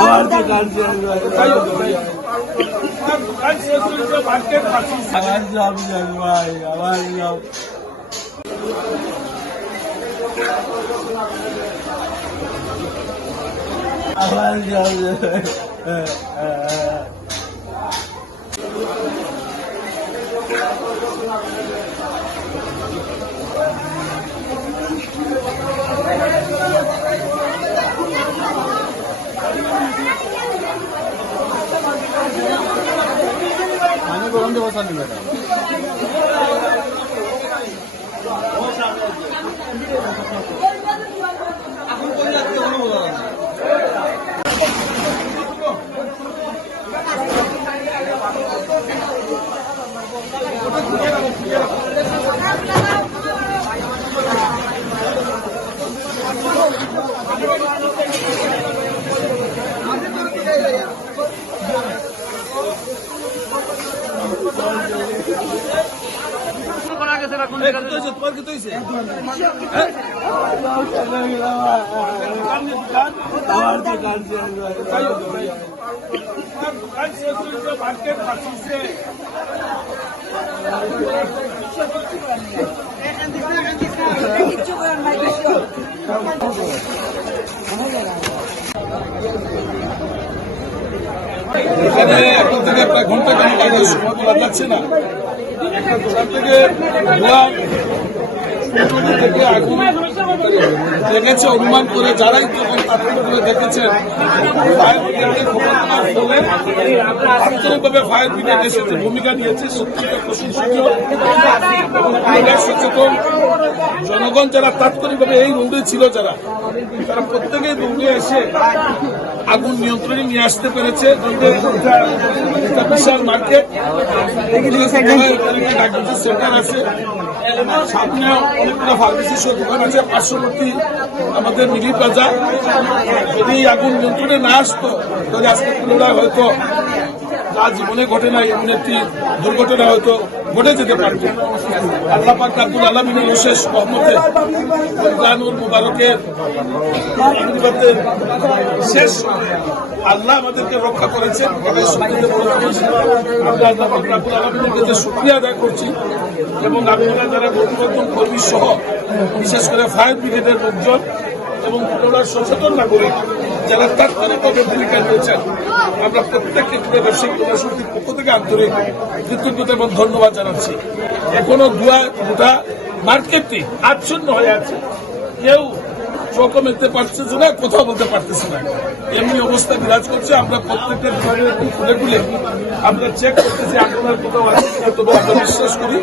আমার দোকান শেষ ভাই আমার সব শেষ ভাই আমার সব আমার সব শেষ। পানি গরম দেবো চালি ম্যাডাম আমার দোকান শেষ ভাই এখানে এখন থেকে প্রায় ঘণ্টা আগে সময় যাচ্ছে না। লেগেছে অনুমান করে যারাই দেখেছেন ভূমিকা নিয়েছে সত্যি সচেতন। জনগণ যারা তাৎক্ষণিকভাবে এই রোডে ছিল যারা, তারা প্রত্যেকেই দৌড়ে এসে আগুন নিয়ন্ত্রণে নিয়ে আসতে পেরেছে। বিশাল মার্কেট সেন্টার আছে। সামনে অনেকগুলো ফার্মেসি সহ দোকান আছে পার্শ্ববর্তী আমাদের মিলি প্লাজা যদি আগুন নিয়ন্ত্রণে না আসতো তাহলে আজকে পুনরায় হয়তো যা জীবনে ঘটে নাই এমন একটি দুর্ঘটনা হয়তো ঘটে যেতে পারবে। আল্লাহ পাক আব্দুল আলমিনের বিশেষ রহমতে রমজানুল মুবারকের শেষ আল্লাহ আমাদেরকে রক্ষা করেছেন আমরা আল্লাহ পাক আব্দুল আলমিনের কাছে শুক্রিয়া আদায় করছি এবং আপনারা যারা নতুন কর্মী সহ বিশেষ করে ফায়ার ব্রিগেডের লোকজন এবং পুনরায় সচেতন নাগরিক যারা তাৎক্ষণিকভাবে ভূমিকা নিয়েছেন, আমরা প্রত্যেককে পুরো ব্যবসায়িক প্রশাসনের পক্ষ থেকে আন্তরিক কৃতজ্ঞতা এবং ধন্যবাদ জানাচ্ছি। এখনও দুয়া গোটা মার্কেটটি আচ্ছন্ন হয়ে আছে। কেউ চোখ মেলতে পারতেছে না, কোথাও বলতে পারতেছে না। এমনি অবস্থা বিরাজ করছে, আমরা প্রত্যেকের দোকানে খুলে খুলে আমরা চেক করতেছি আগুনের কোথাও আছে তবে আমরা বিশ্বাস করি,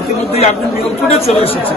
ইতিমধ্যেই আগুন নিয়ন্ত্রণে চলে এসেছে।